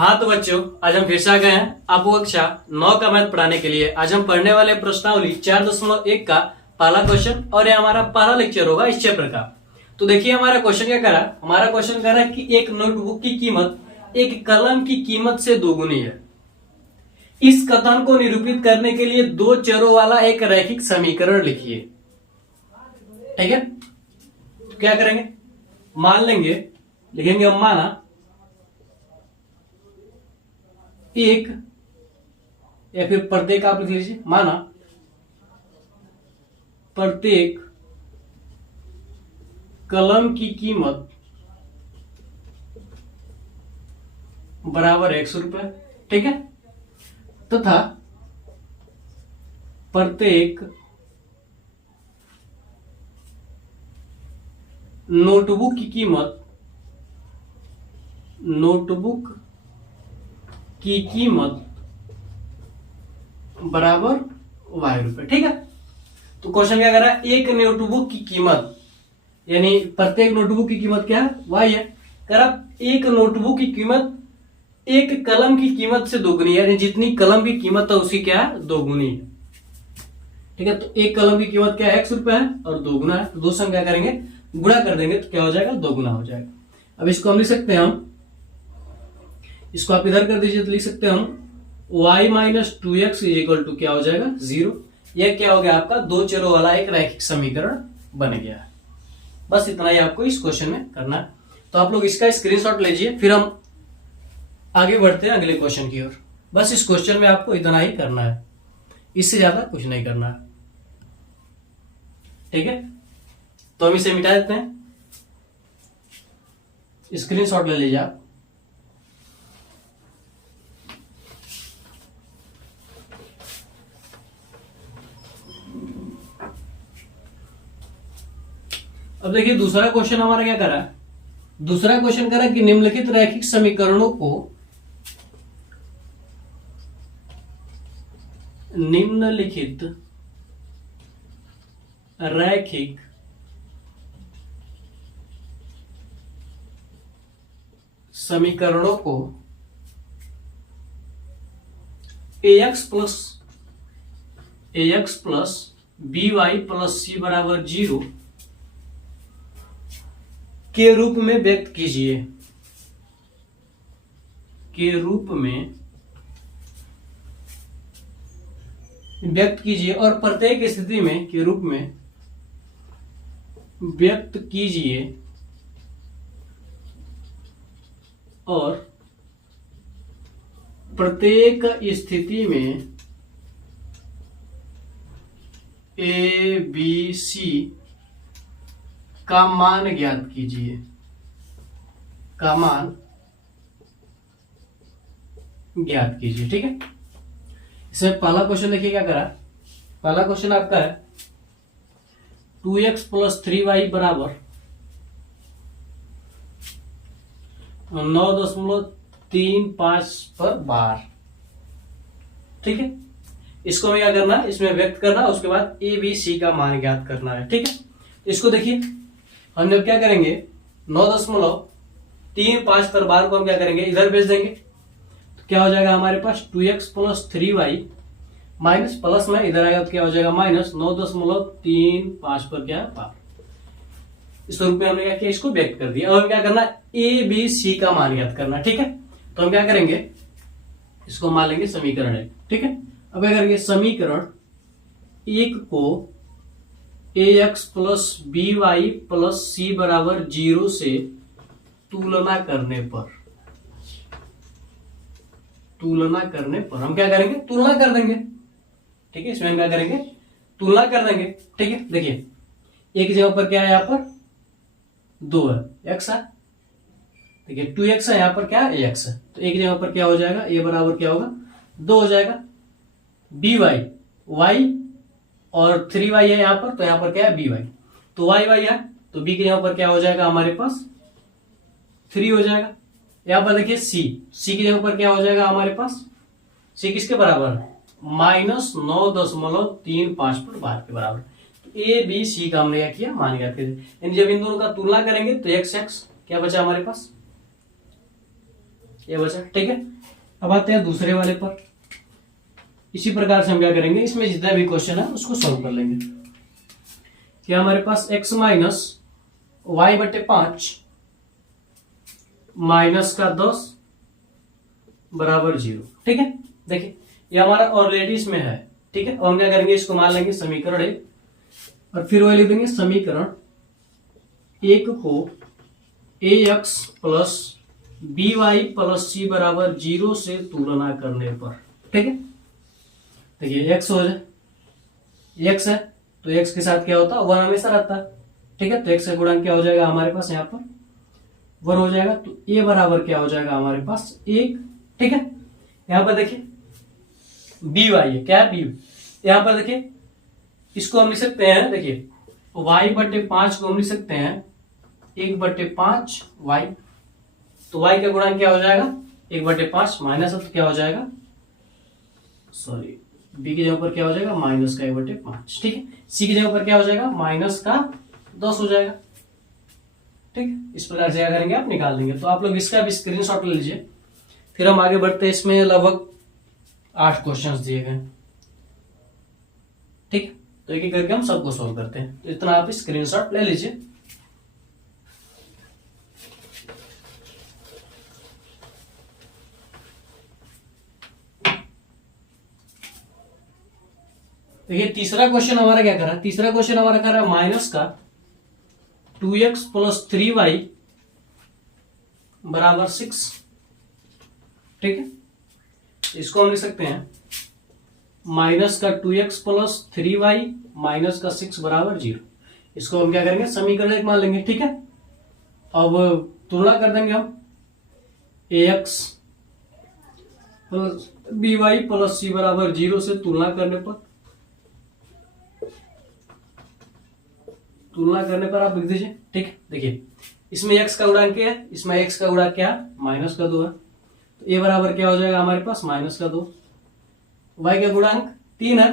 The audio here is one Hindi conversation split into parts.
हाँ तो बच्चों, आज हम फिर से आ गए हैं आपको कक्षा 9 का मैथ पढ़ाने के लिए। आज हम पढ़ने वाले प्रश्नावली 4.1 का पहला क्वेश्चन और ये हमारा पहला लेक्चर होगा इस चैप्टर का। तो देखिए हमारा क्वेश्चन क्या करा। हमारा क्वेश्चन कह रहा है कि एक नोटबुक की कीमत एक कलम की कीमत से दोगुनी है। इस कथन को निरूपित करने के लिए दो चरों वाला एक रैखिक समीकरण लिखिए। ठीक है, तो क्या करेंगे, मान लेंगे, लिखेंगे हम माना एक, या फिर प्रत्येक आप लिख लीजिए, माना प्रत्येक कलम की कीमत बराबर 100 रुपए। ठीक है, तथा प्रत्येक नोटबुक की कीमत बराबर y रुपए। ठीक है, तो क्वेश्चन क्या कर रहा है, एक नोटबुक की कीमत यानी प्रत्येक नोटबुक की कीमत क्या है, y है। कह रहा एक नोटबुक की कीमत एक कलम की कीमत से दोगुनी है, यानी जितनी कलम की कीमत है उसकी क्या है, दोगुनी है। ठीक है, तो एक कलम की कीमत क्या है, 100 रुपए है और दोगुना है, तो दो संग क्या करेंगे, गुणा कर देंगे तो क्या हो जाएगा, दोगुना हो जाएगा। अब इसको हम लिख सकते हैं, हम इसको आप इधर कर दीजिए तो लिख सकते हैं हम y minus 2x is equal to क्या हो जाएगा, 0। यह क्या हो गया, आपका दो चरों वाला एक रैखिक समीकरण बन गया है। बस इतना ही आपको इस क्वेश्चन में करना है। तो आप लोग इसका स्क्रीनशॉट लीजिए, फिर हम आगे बढ़ते हैं अगले क्वेश्चन की ओर। बस इस क्वेश्चन में आपको इतना ही करना है, इससे ज्यादा कुछ नहीं करना है। ठीक है, तो हम इसे मिटा देते हैं, स्क्रीनशॉट ले लीजिए आप। अब देखिए दूसरा क्वेश्चन हमारा क्या करा, दूसरा क्वेश्चन करा कि निम्नलिखित रैखिक समीकरणों को ax plus by plus c बराबर 0 के रूप में व्यक्त कीजिए और प्रत्येक स्थिति में के रूप में व्यक्त कीजिए और प्रत्येक स्थिति में ए बी सी का मान ज्ञात कीजिए, ठीक है। इसमें पहला क्वेश्चन देखिए क्या करा, पहला क्वेश्चन आपका है 2x प्लस 3y बराबर 9.35 पर बार। ठीक है, इसको हमें क्या करना है, इसमें व्यक्त करना, उसके बाद ए बी सी का मान ज्ञात करना है। ठीक है, इसको देखिए हम लोग क्या करेंगे, 9.35 पर बार को हम क्या करेंगे, इधर भेज देंगे, तो क्या हो जाएगा हमारे पास 2x plus 3y minus plus में इधर आएगा तो क्या हो जाएगा माइनस 9.35 पर क्या बार। इस रूप में हमने क्या किया, इसको व्यक्त कर दिया। और क्या करना, ए बी सी का मान ज्ञात करना। ठीक है, तो हम क्या करेंगे, इसको मान लेंगे समीकरण 1। ठीक है, अब क्या करेंगे, समीकरण 1 को ax plus B Y plus C बराबर 0 से तुलना करने पर हम क्या करेंगे, तुलना कर देंगे। ठीक है, इसमें हम क्या करेंगे, तुलना कर देंगे। ठीक है, देखिए एक जगह पर क्या है, यहां पर 2 है, x है, देखिए 2x है, यहां पर क्या है, ax है, तो एक जगह पर क्या हो जाएगा, a बराबर क्या होगा, 2 हो जाएगा। dy y और 3y है यहां पर, तो यहां पर क्या है, by, तो y है, तो b की जगह पर क्या हो जाएगा हमारे पास 3 हो जाएगा। यहां पर देखिए c की जगह पर क्या हो जाएगा हमारे पास, c किसके बराबर है, -9.35 पर बार के बराबर। तो ए बी सी का हमने क्या किया, मान ज्ञात किया। यानी जब इन दोनों का तुलना करेंगे तो x क्या बचा हमारे पास, ये बचा, ठीक है। अब आते हैं दूसरे वाले पर। इसी प्रकार से हम क्या करेंगे, इसमें जितना भी क्वेश्चन है उसको सॉल्व कर लेंगे। क्या हमारे पास x माइनस वाई बटे 5 माइनस का 10 बराबर 0, ठीक है। देखिए ये हमारा ऑलरेडी इसमें है, ठीक है। अब हम क्या करेंगे, इसको मान लेंगे समीकरण 1 और फिर वही लिख देंगे समीकरण 1 को ax plus B Y plus C बराबर 0 से तुलना करने पर, ठीक है। देखिए x हो जाए, x है तो x के साथ क्या होता है, 1 हमेशा रहता है, ठीक है। तो x का गुणांक क्या हो जाएगा हमारे पास यहाँ पर 1 हो जाएगा, तो a बराबर क्या हो जाएगा हमारे पास 1, ठीक है। यहाँ पर देखिए बी वाई है, क्या है बी, यहाँ पर देखिए इसको हम लिख सकते हैं, देखिए y बटे 5 को हम लिख सकते हैं 1 बटे 5 y, तो y का गुणांक क्या हो जाएगा 1 बटे 5 माइनस, तो क्या हो जाएगा, सॉरी b की जगह पर क्या हो जाएगा माइनस का 1 बटे 5, ठीक है। c की जगह पर क्या हो जाएगा माइनस का 10 हो जाएगा, ठीक है। इस प्रकार से क्या करेंगे आप निकाल देंगे। तो आप लोग इसका भी स्क्रीनशॉट ले लीजिए, फिर हम आगे बढ़ते हैं। इसमें लगभग 8 क्वेश्चंस दिए गए, ठीक है। तो एक एक करके हम सबको सॉल्व करते हैं, तो इतना आप स्क्रीनशॉट ले लीजिए। देखिए तीसरा क्वेश्चन हमारा क्या कर रहा है, तीसरा क्वेश्चन हमारा कर रहा है माइनस का 2x प्लस 3y बराबर 6, ठीक है। इसको हम लिख सकते हैं माइनस का 2x प्लस 3y माइनस का 6 बराबर 0। इसको हम क्या करेंगे समीकरण 1 मान लेंगे, ठीक है। अब तुलना कर देंगे हम ax plus by plus c बराबर 0 से तुलना करने पर आप लिख दीजिए, ठीक है। देखिए इसमें x का गुणांक क्या है, इसमें x का गुणांक क्या है माइनस का 2 है, तो a बराबर क्या हो जाएगा हमारे पास माइनस का 2, y का गुणांक 3 है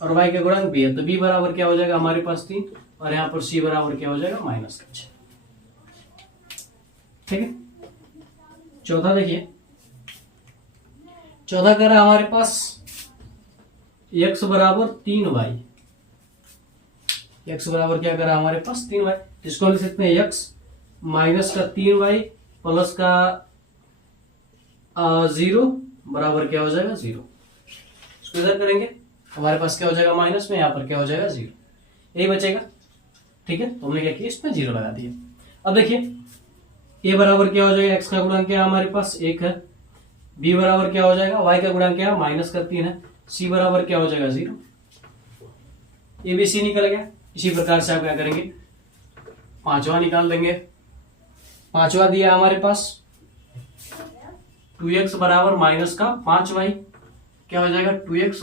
और y का गुणांक b है, तो b बराबर क्या हो जाएगा हमारे पास 3 और यहाँ पर c बराबर क्या हो जाएगा माइनस का 6, ठीक है। चौथा देखिए, चौथा कर रहा है हमारे पास x बराबर 3y, x बराबर क्या कर रहा है हमारे पास 3y, जिसको लिख सकते हैं x माइनस का 3y प्लस का 0 बराबर क्या हो जाएगा 0। इसको इधर करेंगे हमारे पास क्या हो जाएगा माइनस में, यहाँ पर क्या हो जाएगा 0, यही बचेगा, ठीक है। तो हमने क्या किया इसमें 0 लगा दिया। अब देखिए a बराबर क्या हो जाएगा, x का गुणांक क्या है हमारे पास 1 है, b बराबर क्या हो जाएगा y का गुणांक क्या है माइनस का 3 है, c बराबर क्या हो जाएगा 0, a b c निकल गया। इसी प्रकार से आप क्या करेंगे पांचवा निकाल देंगे। पांचवा दिया हमारे पास 2x बराबर माइनस का 5y, क्या हो जाएगा 2x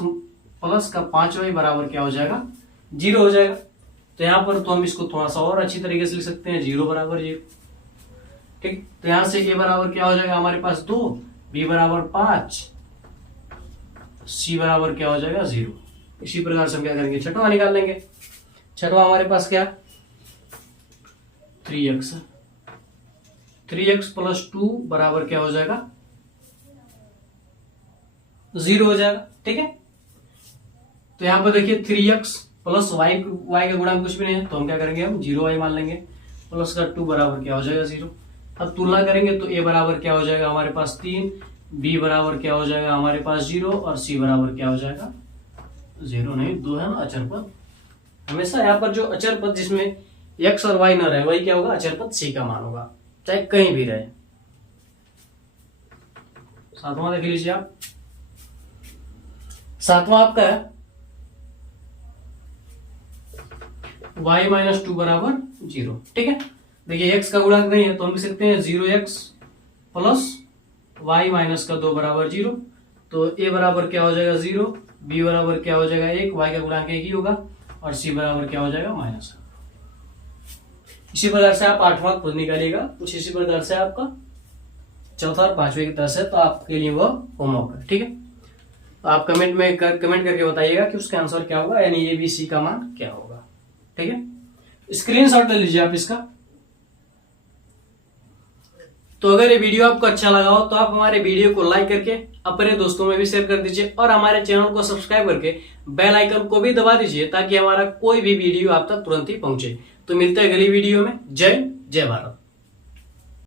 प्लस का 5y बराबर क्या हो जाएगा 0 हो जाएगा। तो यहाँ पर तो हम इसको थोड़ा सा और अच्छी तरीके से लिख सकते हैं 0 बराबर 0, ठीक। तो यहां से a बराबर क्या हो जाएगा हमारे पास 2, b बराबर 5, c बराबर क्या हो जाएगा 0। इसी प्रकार से हम क्या करेंगे छठवां निकाल लेंगे। छठवां हमारे पास क्या 3x, 3x प्लस 2 बराबर क्या हो जाएगा 0 हो जाएगा, ठीक है। तो यहां पर देखिए 3x प्लस y का गुणांक कुछ भी नहीं है, तो हम क्या करेंगे हम 0y मान लेंगे, प्लस का 2 बराबर क्या हो जाएगा 0। अब तुलना करेंगे तो a बराबर क्या हो जाएगा हमारे पास 3, b बराबर क्या हो जाएगा हमारे पास 0 और c बराबर क्या हो जाएगा 0 नहीं 2 है ना अचर पद। हमेशा यहाँ पर जो अचर पद जिसमें x और y न रहे वही क्या होगा अचर पद c का मान होगा, चाहे कहीं भी रहे। सातवां देख लीजिए आप, सातवां आपका है y माइनस 2 बराबर 0, ठीक है। देखिए x का गुणांक नहीं है तो हम लिख सकते हैं 0x प्लस y माइनस का 2 बराबर 0, तो a बराबर क्या हो जाएगा 0, b बराबर क्या हो जाएगा 1, y का गुणांक 1 ही होगा और c बराबर क्या हो जाएगा माइनस का। इसी प्रकार से आप आठवां खुद निकालिएगा, कुछ इसी प्रकार से आपका चौथा और पांचवे की तरह से, तो आपके लिए वो होमवर्क है, ठीक है। तो आप कमेंट करके बताइएगा कि उसका आंसर क्या होगा, यानी ए बी सी का मान क्या होगा, ठीक है। स्क्रीनशॉट ले लीजिए आप इसका। तो अगर ये वीडियो आपको अच्छा लगा हो तो आप हमारे वीडियो को लाइक करके अपने दोस्तों में भी शेयर कर दीजिए और हमारे चैनल को सब्सक्राइब करके बेल आइकन को भी दबा दीजिए ताकि हमारा कोई भी वीडियो आप तक तुरंत ही पहुंचे। तो मिलते हैं अगली वीडियो में। जय भारत।